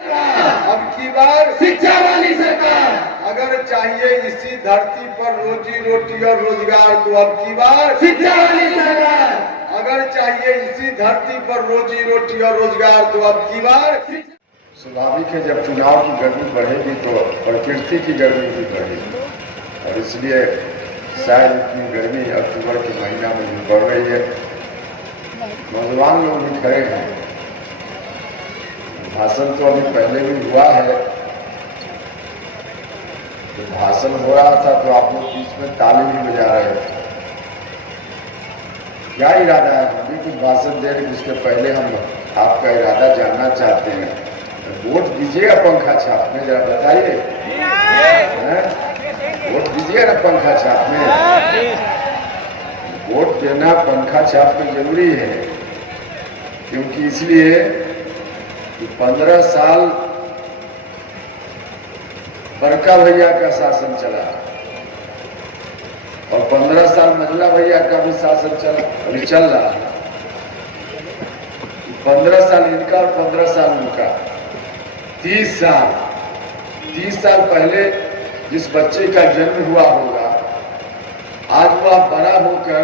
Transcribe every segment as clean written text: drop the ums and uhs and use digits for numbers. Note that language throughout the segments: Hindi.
अब की बार शिक्षा वाली सरकार। अगर चाहिए इसी धरती पर रोजी रोटी और रोजगार तो अब की बार शिक्षा वाली सरकार। अगर चाहिए इसी धरती पर रोजी रोटी और रोजगार तो अब की बार। स्वाभाविक है, जब चुनाव की गर्मी बढ़ेगी तो प्रकृति की गर्मी भी बढ़ेगी, और इसलिए शायद इतनी गर्मी अक्टूबर के महीना में भी बढ़ रही है। नौजवान लोग भी खड़े हैं। भाषण तो अभी पहले भी हुआ है। तो भाषण हो रहा था तो आप लोग बीच में ताली भी बजा रहे थे। क्या इरादा है? हम भी कुछ भाषण दे रहे, जिसके पहले हम आपका इरादा जानना चाहते हैं। वोट दीजिएगा पंखा छाप में, जरा बताइए। वोट दीजिएगा ना पंखा छाप में। वोट देना पंखा छाप में जरूरी है, क्योंकि इसलिए 15 साल बड़का भैया का शासन चला और 15 साल मझला भैया का भी शासन चला, अभी चल रहा है। 15 साल इनका और 15 साल उनका, 30 साल पहले जिस बच्चे का जन्म हुआ होगा, आज वह बड़ा होकर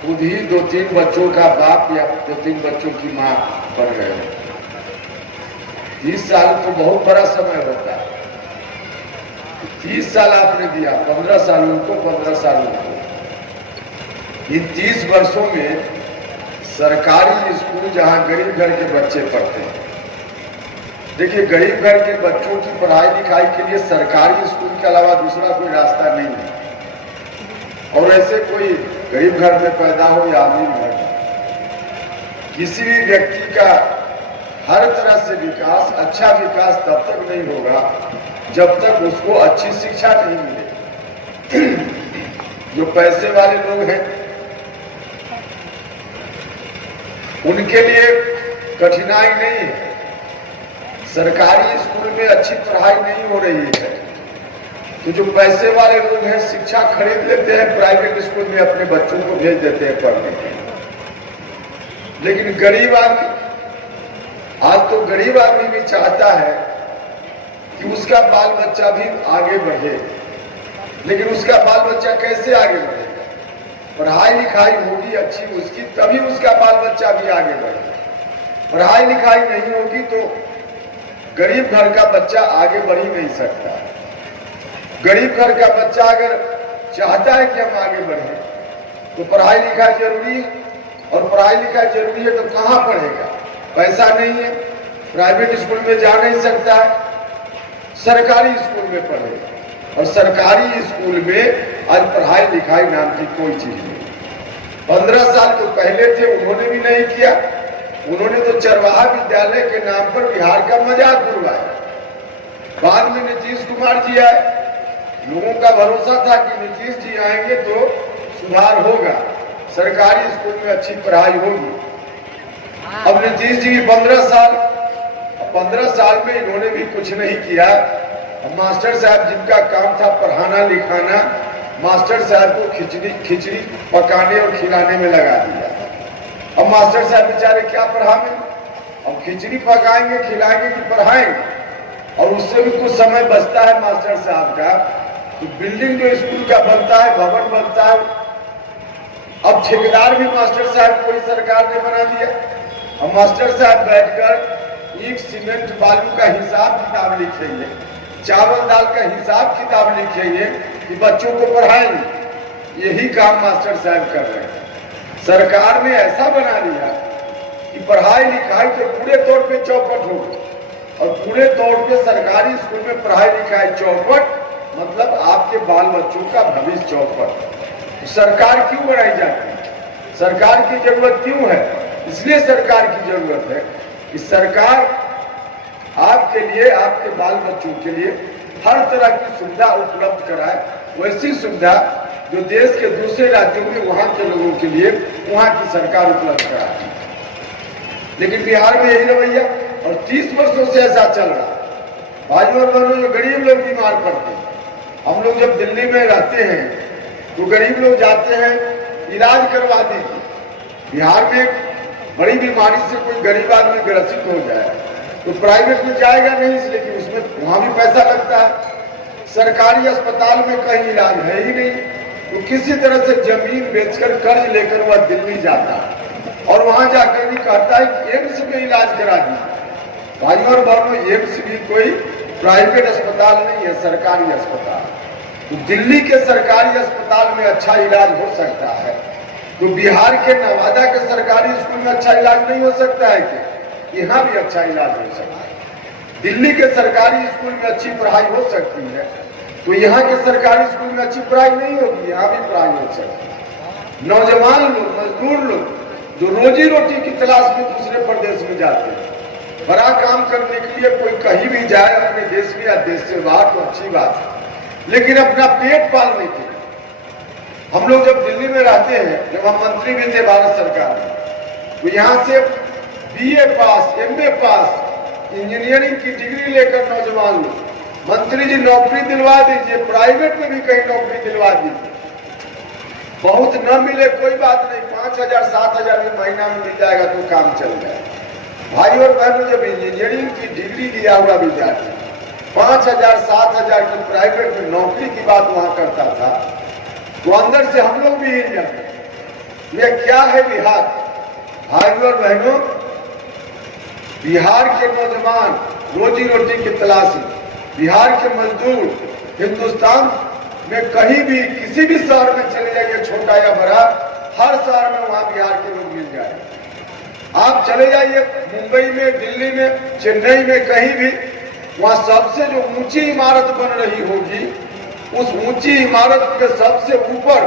खुद ही 2-3 बच्चों का बाप या 2-3 बच्चों की मां बन गए हैं। 30 साल तो बहुत बड़ा समय होता है। 30 साल आपने दिया, 15 साल उनको, 15 साल उनको। इन 30 वर्षों में सरकारी स्कूल जहां गरीब घर के बच्चे पढ़ते हैं, देखिए गरीब घर के बच्चों की पढ़ाई लिखाई के लिए सरकारी स्कूल के अलावा दूसरा कोई रास्ता नहीं है। और ऐसे कोई गरीब घर में पैदा हो या अमीर घर में, किसी भी व्यक्ति का हर तरह से विकास, अच्छा विकास तब तक नहीं होगा जब तक उसको अच्छी शिक्षा नहीं मिले। जो पैसे वाले लोग हैं उनके लिए कठिनाई नहीं है। सरकारी स्कूल में अच्छी पढ़ाई नहीं हो रही है तो जो पैसे वाले लोग हैं शिक्षा खरीद लेते हैं, प्राइवेट स्कूल में अपने बच्चों को भेज देते हैं पढ़ने के लिए। लेकिन गरीब आदमी, आज तो गरीब आदमी भी चाहता है कि उसका बाल बच्चा भी आगे बढ़े, लेकिन उसका बाल बच्चा कैसे आगे बढ़ेगा? पढ़ाई लिखाई होगी अच्छी उसकी, तभी उसका बाल बच्चा भी आगे बढ़ेगा। पढ़ाई लिखाई नहीं होगी तो गरीब घर का बच्चा आगे बढ़ ही नहीं सकता। गरीब घर का बच्चा अगर चाहता है कि हम आगे बढ़े तो पढ़ाई लिखाई जरूरी है, और पढ़ाई लिखाई जरूरी है तो कहाँ पढ़ेगा? पैसा नहीं है, प्राइवेट स्कूल में जा नहीं सकता है, सरकारी स्कूल में पढ़ेगा। और सरकारी स्कूल में आज पढ़ाई लिखाई नाम की कोई चीज नहीं। 15 साल तो पहले थे, उन्होंने भी नहीं किया। उन्होंने तो चरवाहा विद्यालय के नाम पर बिहार का मजाक उड़वाया। बाद में नीतीश कुमार जी आए, लोगों का भरोसा था कि नीतीश जी आएंगे तो सुधार होगा, सरकारी स्कूल में अच्छी पढ़ाई होगी। अब नीतीश जी की 15 साल में इन्होंने भी कुछ नहीं किया। मास्टर साहब जिनका काम था पढ़ाना लिखाना, मास्टर साहब को खिचड़ी पकाने और खिलाने में लगा दिया। अब मास्टर साहब बेचारे क्या पढ़ाएंगे? अब खिचड़ी पकाएंगे, खिलाएंगे कि पढ़ाएंगे? और उससे भी कुछ समय बचता है मास्टर साहब का, तो बिल्डिंग जो स्कूल का बनता है, भवन बनता है, अब ठेकेदार भी मास्टर साहब कोई सरकार ने बना दिया। अब मास्टर साहब बैठकर ईंट सीमेंट बालू का हिसाब किताब लिखेंगे, चावल दाल का हिसाब किताब लिखेंगे कि बच्चों को पढ़ाएंगे। यही काम मास्टर साहब कर रहे हैं। सरकार ने ऐसा बना दिया कि पढ़ाई लिखाई तो पूरे तौर पे चौपट हो गई, और पूरे तौर पे सरकारी स्कूल में पढ़ाई लिखाई चौपट, मतलब आपके बाल बच्चों का भविष्य चौपट। तो सरकार क्यों बनाई जाती है? सरकार की जरूरत क्यों है? इसलिए सरकार की जरूरत है कि सरकार आपके लिए, आपके बाल बच्चों के लिए हर तरह की सुविधा उपलब्ध कराए, वैसी सुविधा जो देश के दूसरे राज्यों में वहां के लोगों के लिए वहां की सरकार उपलब्ध कराती है। लेकिन बिहार में यही रवैया, और 30 वर्षों से ऐसा चल रहा है। भाइयों और बहनों, जो गरीब लोग बीमार पड़ते हैं, हम लोग जब दिल्ली में रहते हैं तो गरीब लोग जाते हैं इलाज करवा दीजिए। बिहार में बड़ी बीमारी से कोई गरीब आदमी ग्रसित हो जाए तो प्राइवेट में जाएगा नहीं, इसलिए कि उसमें वहां भी पैसा लगता है। सरकारी अस्पताल में कहीं इलाज है ही नहीं, तो किसी तरह से जमीन बेचकर कर्ज लेकर वह दिल्ली जाता है और वहां जाकर भी कहता है कि एम्स में इलाज करा दीजिए। भाइयों और बहनों, एम्स भी कोई प्राइवेट अस्पताल नहीं है, सरकारी अस्पताल। तो दिल्ली के सरकारी अस्पताल में अच्छा इलाज हो सकता है, तो बिहार के नवादा के सरकारी स्कूल में अच्छा इलाज नहीं हो सकता है कि यहाँ भी अच्छा इलाज हो सकता है। दिल्ली के सरकारी स्कूल में अच्छी पढ़ाई हो सकती है, तो यहाँ के सरकारी स्कूल में अच्छी पढ़ाई नहीं होगी, यहाँ भी पढ़ाई हो सकती है। नौजवान लोग, मजदूर लोग जो रोजी रोटी की तलाश में दूसरे प्रदेश में जाते हैं, बड़ा काम करने के लिए कोई कहीं भी जाए अपने देश में या देश से बाहर, तो अच्छी बात है, लेकिन अपना पेट पालने के लिए हम लोग जब दिल्ली में रहते हैं, जब हम मंत्री भी थे भारत सरकार में, तो यहाँ से BA पास, MA पास, इंजीनियरिंग की डिग्री लेकर नौजवान लोग, मंत्री जी नौकरी दिलवा दीजिए, प्राइवेट में भी कहीं नौकरी दिलवा दीजिए। बहुत न मिले कोई बात नहीं, 5,000 7,000 भी महीना में मिल जाएगा तो काम चल जाएगा। भाई और बहनों, जब इंजीनियरिंग की डिग्री लिया हुआ विद्यार्थी 5,000 7,000 की प्राइवेट में नौकरी की बात वहां करता था, तो अंदर से हम लोग भी हिल जाते। ये क्या है बिहार? भाइयों और बहनों, बिहार के नौजवान रोजी रोटी की तलाश में, बिहार के मजदूर हिंदुस्तान में कहीं भी किसी भी शहर में चले जाइए, छोटा या बड़ा, हर शहर में वहां बिहार के लोग मिल जाएंगे। आप चले जाइए मुंबई में, दिल्ली में, चेन्नई में, कहीं भी, वहां सबसे जो ऊंची इमारत बन रही होगी, उस ऊंची इमारत के सबसे ऊपर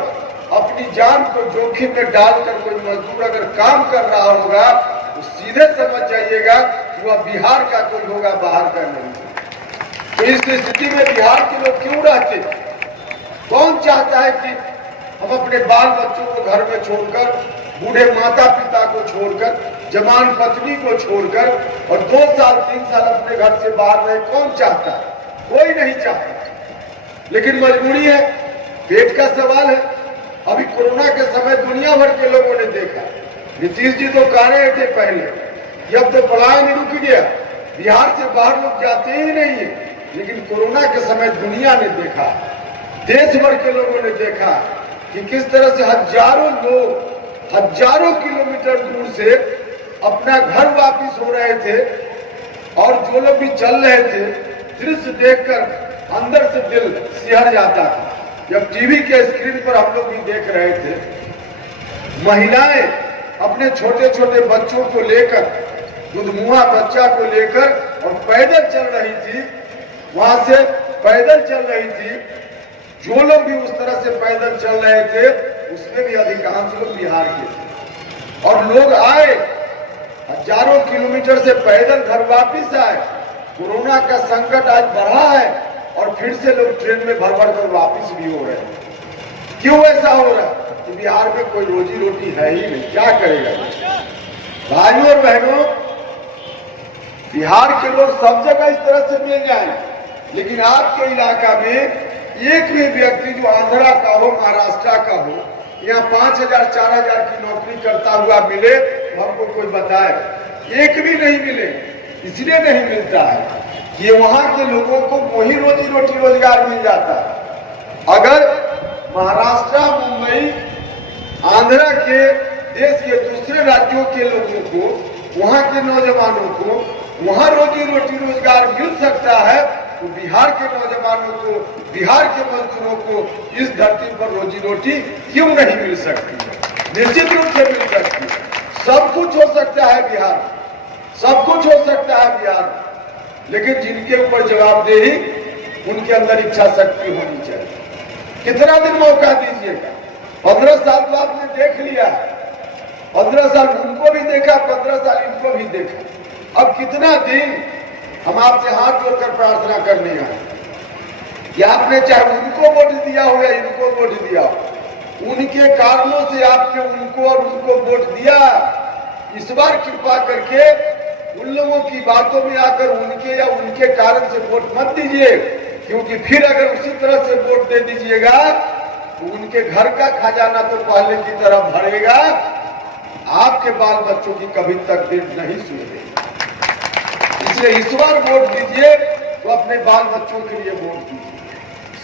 अपनी जान को जोखिम में डालकर कोई मजदूर अगर काम कर रहा होगा, तो सीधे समझ जाइएगा कि वह बिहार का कोई होगा, बाहर का नहीं। तो इस स्थिति में बिहार के लोग क्यों रहते हैं? कौन चाहता है कि हम अपने बाल बच्चों को घर में छोड़कर, बूढ़े माता पिता को छोड़कर, जवान पत्नी को छोड़कर और 2 साल 3 साल अपने घर से बाहर रहे? कौन चाहता है? कोई नहीं चाहता, लेकिन मजबूरी है, पेट का सवाल है। अभी कोरोना के समय दुनिया भर के लोगों ने देखा, नीतीश जी तो कह रहे थे पहले कि अब तो पलायन रुक गया, बिहार से बाहर लोग जाते ही नहीं है, लेकिन कोरोना के समय दुनिया ने देखा, देश भर के लोगों ने देखा कि किस तरह से हजारों लोग हजारों किलोमीटर दूर से अपना घर वापिस हो रहे थे, और जो लोग भी चल रहे थे, दृश्य देखकर अंदर से दिल सिहर जाता था। जब टीवी के स्क्रीन पर हम लोग भी देख रहे थे, महिलाएं अपने छोटे छोटे बच्चों को लेकर, दुधमुआ बच्चा को लेकर और पैदल चल रही थी, वहां से पैदल चल रही थी। जो लोग भी उस तरह से पैदल चल रहे थे, उसमें भी अधिकांश लोग बिहार के थे, और लोग आए हजारों किलोमीटर से पैदल घर वापिस आए। कोरोना का संकट आज बढ़ा है और फिर से लोग ट्रेन में भर भर कर वापिस भी हो रहे हैं। क्यों ऐसा हो रहा है? कि बिहार में कोई रोजी रोटी है ही नहीं, क्या करेगा? भाइयों और बहनों, बिहार के लोग सब जगह इस तरह से मिल जाए, लेकिन आपके इलाका में एक भी व्यक्ति जो आंध्रा का हो, महाराष्ट्र का हो, यहाँ 5,000 4,000 की नौकरी करता हुआ मिले, तो हमको कोई बताए। एक भी नहीं मिले। इसलिए नहीं मिलता है कि वहां के लोगों को वही रोजी रोटी रोजगार मिल जाता है। अगर महाराष्ट्र, मुंबई, आंध्रा के, देश के दूसरे राज्यों के लोगों को, वहां के नौजवानों को वहां रोजी रोटी रोजगार मिल सकता है, तो बिहार के नौजवानों को, बिहार के मजदूरों को इस धरती पर रोजी रोटी क्यों नहीं मिल सकती है? निश्चित रूप से मिल सकती है। सब कुछ हो सकता है बिहार, सब कुछ हो सकता है बिहार, लेकिन जिनके ऊपर जवाबदेही, उनके अंदर इच्छा शक्ति होनी चाहिए। कितना दिन मौका दीजिएगा? 15 साल तो आपने देख लिया, 15 साल उनको भी देखा, 15 साल इनको भी देखा। अब कितना दिन हम आपसे हाथ जोड़कर प्रार्थना करने आए कि आपने चाहे उनको वोट दिया हो या इनको वोट दिया हो, उनके कारणों से आपने उनको और उनको वोट दिया। इस बार कृपा करके उन लोगों की बातों में आकर उनके या उनके कारण से वोट मत दीजिए, क्योंकि फिर अगर उसी तरह से वोट दे दीजिएगा तो उनके घर का खजाना तो पहले की तरह भरेगा, आपके बाल बच्चों की कभी तक दिल नहीं सुनेगी। इसलिए इस बार वोट दीजिए तो अपने बाल बच्चों के लिए वोट दीजिए।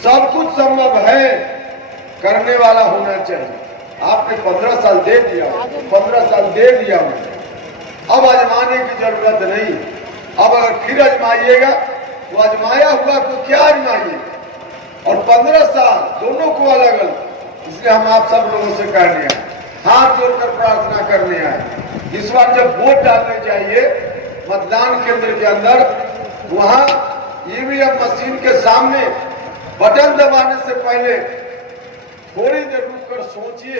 सब कुछ संभव है, करने वाला होना चाहिए। आपने 15 साल दे दिया, 15 साल दे दिया, अब आजमाने की जरूरत नहीं। अब अगर फिर आजमाइएगा तो आजमाया हुआ को क्या आजमाइएगा, और 15 साल दोनों को अलग अलग। इसलिए हम आप सब लोगों से कहने आए, हाथ जोड़कर प्रार्थना करने आए, इस बार जब वोट डालने जाइए मतदान केंद्र के अंदर, वहां ईवीएम मशीन के सामने बटन दबाने से पहले थोड़ी देर रुक कर सोचिए